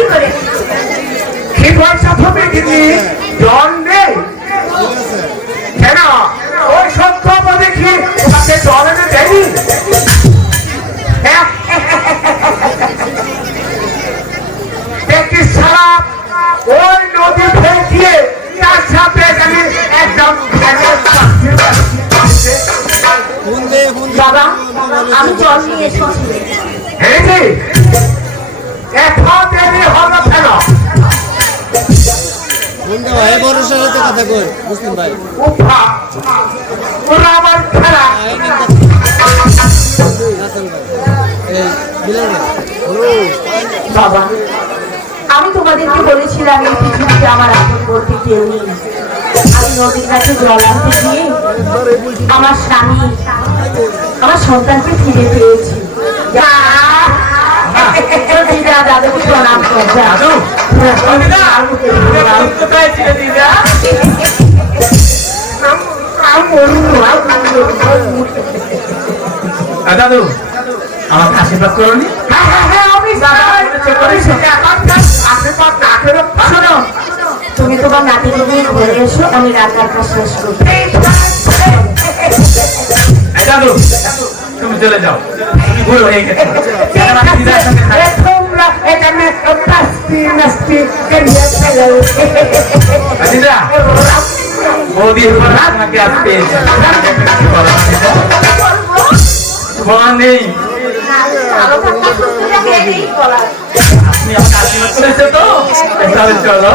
কি করে? কি পয়সা এই বিলাল ভাই। বাবা আমি তোমাদেরকে বলেছিলাম এই পৃথিবীতে আমার আপন বলতে কেউ নেই। আমি নদীর কাছে জল আনতে গিয়ে আমার স্বামী আমার সন্তানকে ফিরে পেয়েছি। দাদাকে প্রণাম কর দাদু আমাকে আশীর্বাদ করনি তুমি তোমার নাতিকে নিয়ে ঘরে এসো আমি রান্নার কাজ শেষ করব দাদু তুমি চলে যাও তুমি ভুল হয়ে গেছো তোমরা নাস্তি করিয়া আজকে। বলা নেই। আপনি আশীর্বাদ করেছে তো তাহলে চলো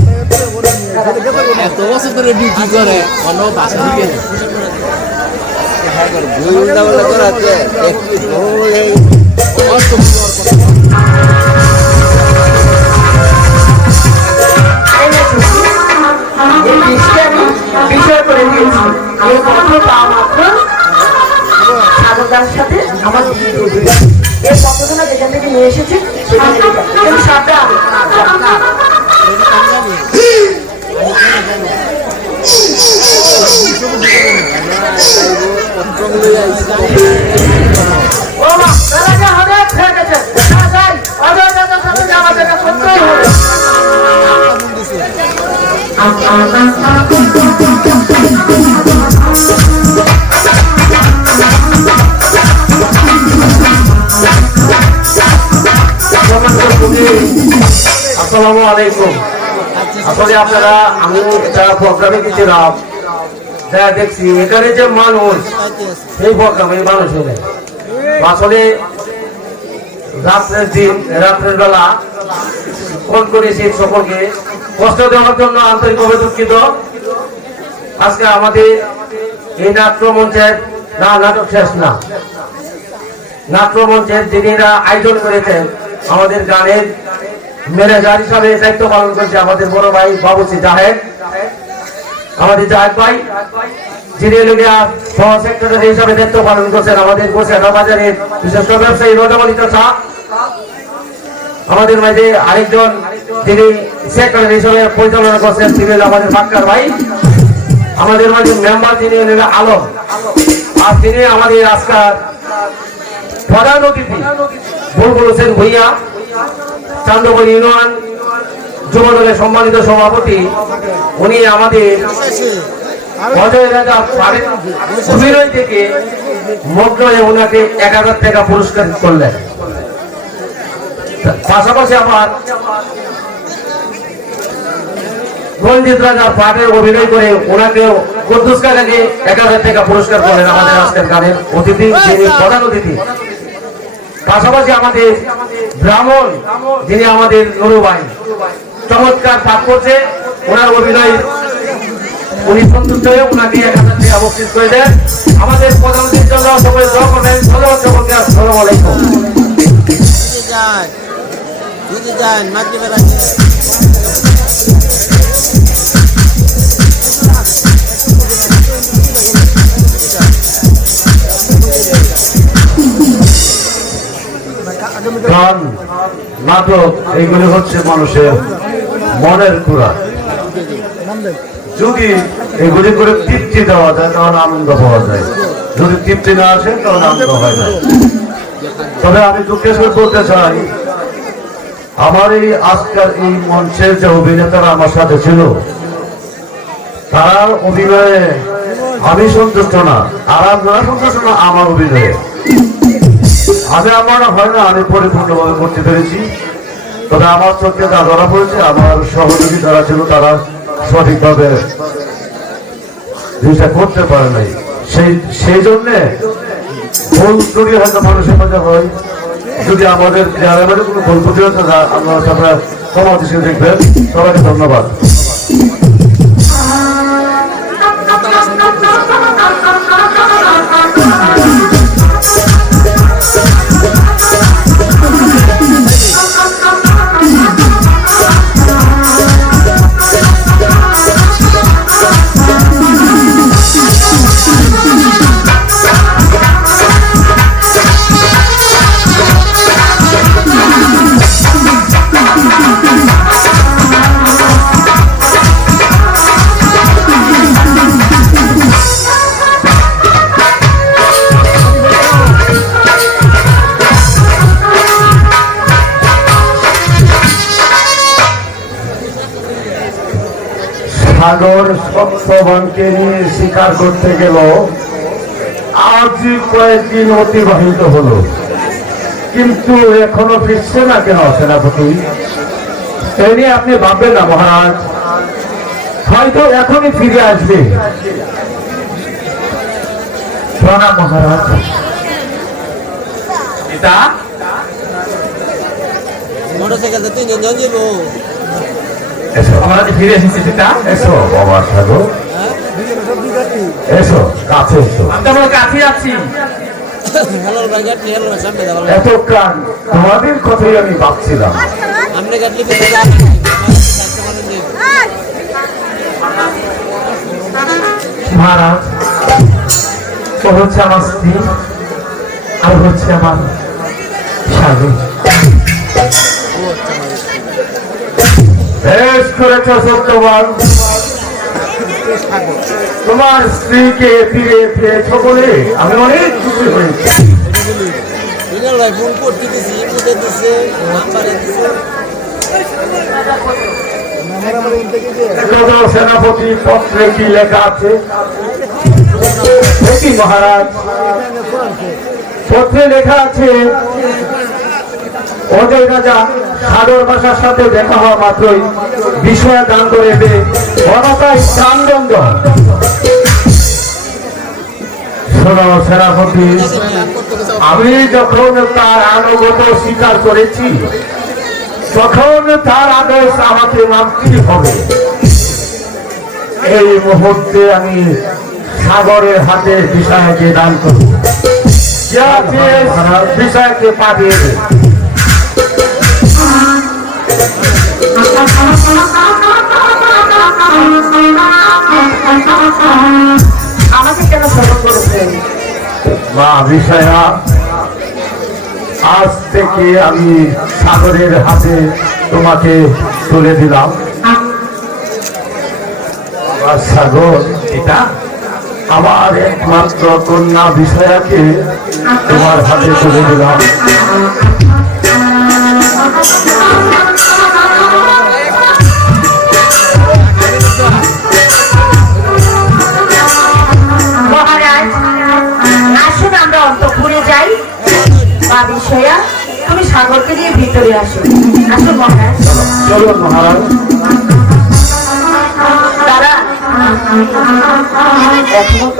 এত বছর ধরে ডিউটি করে, অন্য বাসা দিকে দুই উল্টা পাল্টা করাতে একটু আমি বিষয় করে দিয়েছি এই পত্র পাওয়া মাত্র সাগরদার সাথে আমার এই পত্রখানা যেখান থেকে নিয়ে এসেছি, সেখান থেকে। সাবধান আসসালামু আলাইকুম। আসলে আপনারা আমি একটা প্রোগ্রামে গেছিলাম যা দেখছি। এখানে যে মানুষ সেই প্রোগ্রামে মানুষ হলে আসলে রাত্রের দিন, রাত্রের বেলা ফোন করেছি সকলকে। কষ্ট দেওয়ার জন্য আন্তরিকভাবে দুঃখিত। আজকে আমাদের এই নাট্য মঞ্চের না, নাটক শেষ না। নাট্য মঞ্চের যিনিরা আয়োজন করেছেন, আমাদের গানের ম্যানেজার হিসাবে দায়িত্ব পালন করছে আমাদের বড় ভাই বাবুসি জাহেদ। আমাদের জাহেদ ভাই, যিনি লোকিয়া সহ সেক্রেটারি হিসাবে দায়িত্ব পালন করছেন, আমাদের গোসেনা বাজারের বিশেষ করে ব্যবসায়ী রোজামণি চাষা আমাদের মাঝে আরেকজন যিনি সেক্রেটারি হিসাবে পরিচালনা করছেন, তিনি আমাদের বাক্কার ভাই। আমাদের মাঝে মেম্বার যিনি হলেন আলম। আর তিনি আমাদের আজকাল প্রধান অতিথি বুলবুল হোসেন ভুইয়া চান্দপুর ইউনিয়ন যুব দলের সম্মানিত সভাপতি, উনি আমাদের রঞ্জিত রাজার পাঠের অভিনয় করে ওনাকে কদ্দুস কাকাকে এক হাজার টাকা পুরস্কার করলেন আমাদের আজকের গানের অতিথি, যিনি প্রধান অতিথি। পাশাপাশি আমাদের ব্রাহ্মণ, যিনি আমাদের নুরুবাই চমৎকার পাঠ করছে। ওনার অভিনয় উনি সন্তুষ্ট হয়ে ওনাকে এক হাজার টাকা বকশিস করে দেন। আমাদের প্রধান অতিথির জন্য সকলে দোয়া করবেন। ধন্যবাদ সকলকে আসসালামু আলাইকুম। যান নাটক এইগুলি হচ্ছে মানুষের মনের কুড়া যদি এগুলি করে তৃপ্তি দেওয়া যায়, তাহলে আনন্দ পাওয়া যায়। যদি তৃপ্তি না আসে, তাহলে আনন্দ হয় না। তবে আমি দুঃখের সঙ্গে বলতে চাই, আমার এই আজকাল এই মঞ্চের যে অভিনেতারা আমার সাথে ছিল, তার অভিনয়ে আমি সন্তুষ্ট না। আর আপনারা সন্তুষ্ট না, আমার অভিনয়ে। আমি আমার হয় না, আমি পরিপূর্ণভাবে করতে পেরেছি। তবে আমার চোখে যা ধরা পড়েছে, আমার সহযোগী যারা ছিল, তারা সঠিকভাবে জিনিসটা করতে পারে নাই। সেই সেই জন্যে ভুল ত্রুটি হয়তো মানুষের মাঝে হয়, যদি আমাদের যারা কোনো ভুল ত্রুটি হচ্ছে তা আপনারা আপনারা ক্ষমা দেখবেন। সবাইকে ধন্যবাদ। সাগর সত্যবানকে নিয়ে শিকার করতে গেল। আজই কয়েকদিন অতিবাহিত হলো। কিন্তু এখনও ফিরছে না কেন সেনাপতি? এ নিয়ে আপনি ভাববেন না মহারাজ। হয়তো এখনই ফিরে আসবে। প্রণাম মহারাজ। এটা মোটরসাইকেল তো তিনজন জন যাব এসো। আমরা যে ফিরে এসেছি সেটা এসো, বাবা সাগর। এসো, কাছে এসো। আমরা কাছে দাঁড়াল এত কান, তোমাদের কথাই আমি ভাবছিলাম। মহারাজ ও হচ্ছে আমার স্ত্রী, আর হচ্ছে আমার স্বামী। বেশ করেছ সত্যবান তোমার স্ত্রীকে ফিরে পেয়েছ বলে আমি অনেক খুশি হয়েছি। সেনাপতি পত্রে কি লেখা আছে? মহারাজ? পত্রে লেখা আছে অজয় রাজা, সাগর ভাষার সাথে দেখা হওয়া মাত্রই বিষয় দান করে দে সেনাপতি, আমি যখন তার আনুগত স্বীকার করেছি, তখন তার আদেশ আমাকে মানতেই হবে। এই মুহূর্তে আমি সাগরের হাতে বিষয়কে দান চেয়ে বিষয়কে পাঠিয়ে দে মা বিষয়া আজ থেকে আমি সাগরের হাতে তোমাকে তুলে দিলাম। সাগর, এটা আমার একমাত্র কন্যা বিষয়াকে তোমার হাতে তুলে দিলাম। ঘুরে আসো। আসো মহারাজ।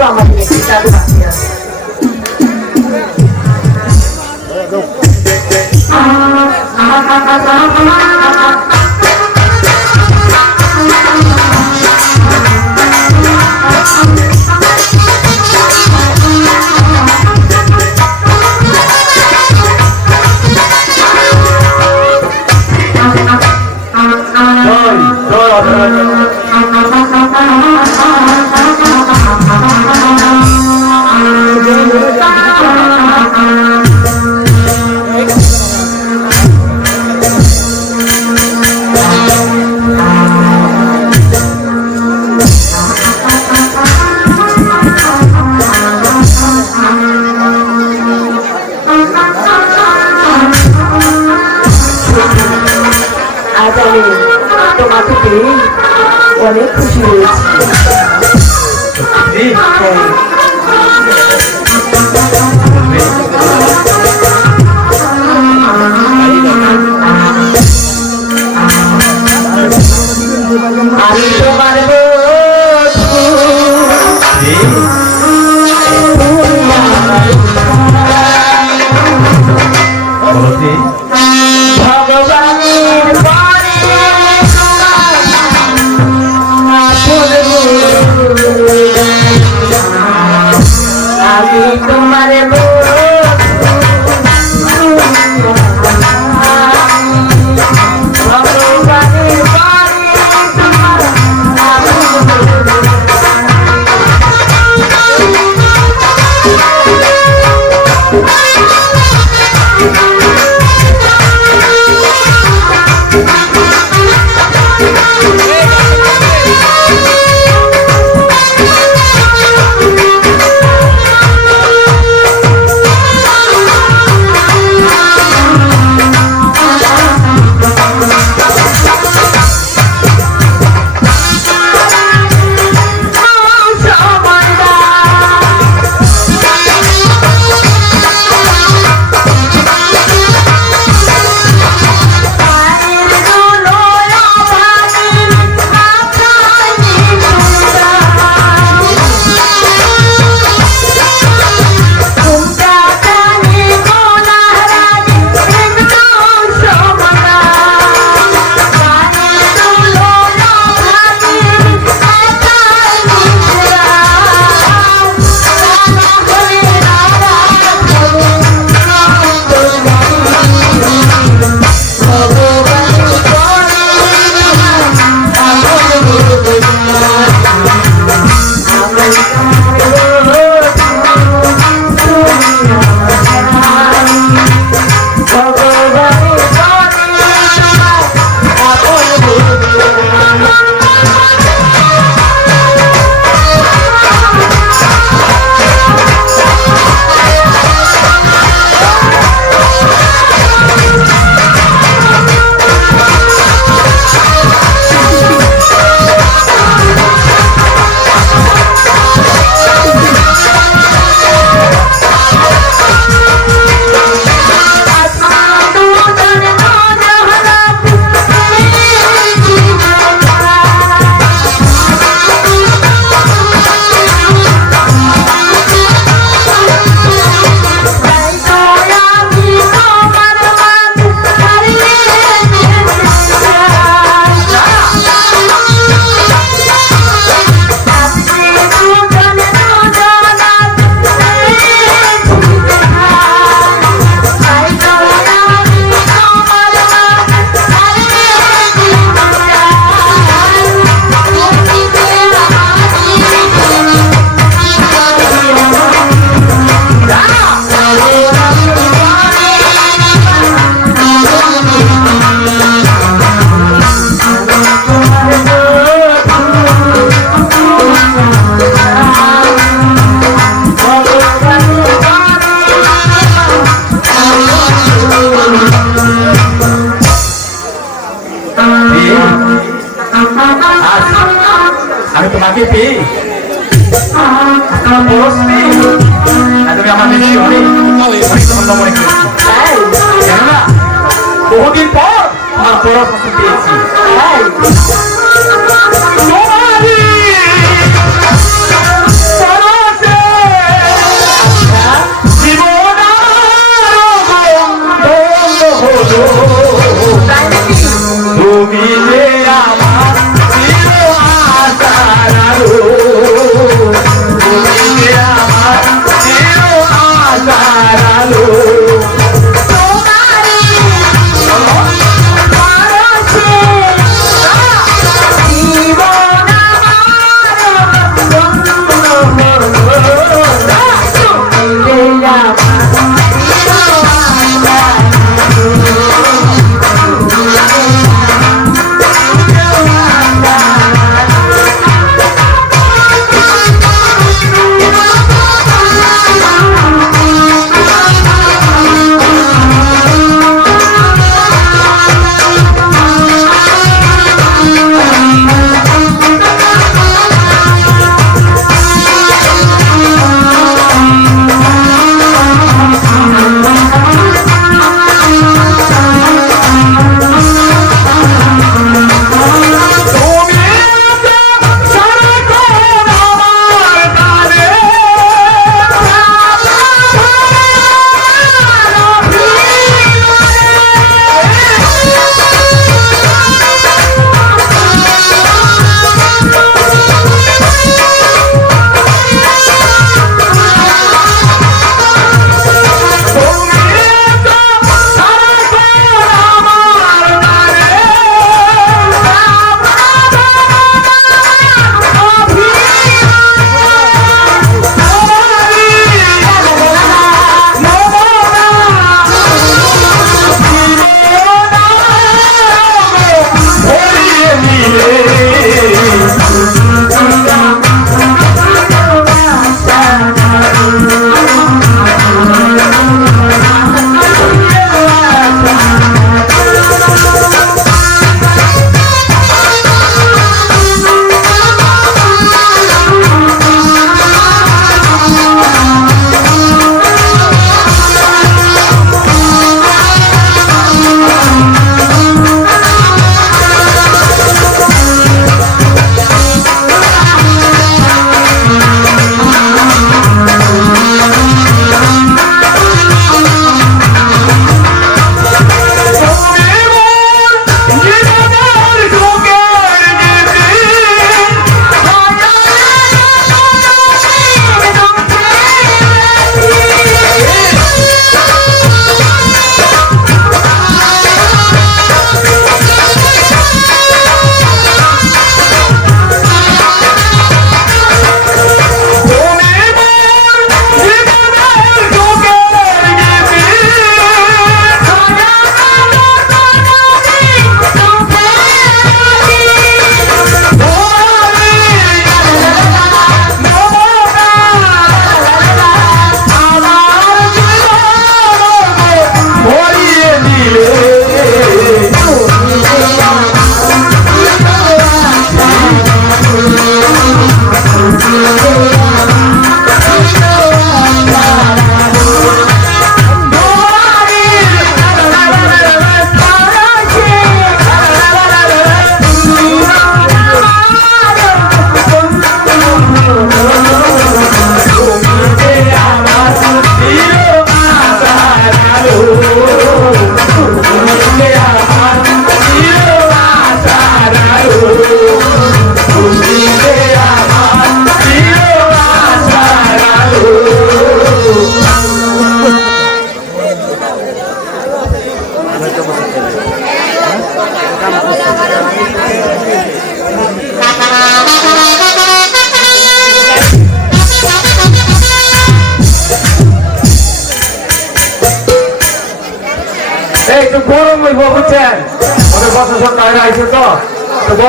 আমাদের একটি চালু আছে। চলে তোমাকে পেয়ে অনেক খুশি হয়েছি।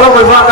তো গরম হইব আপনারা যদি না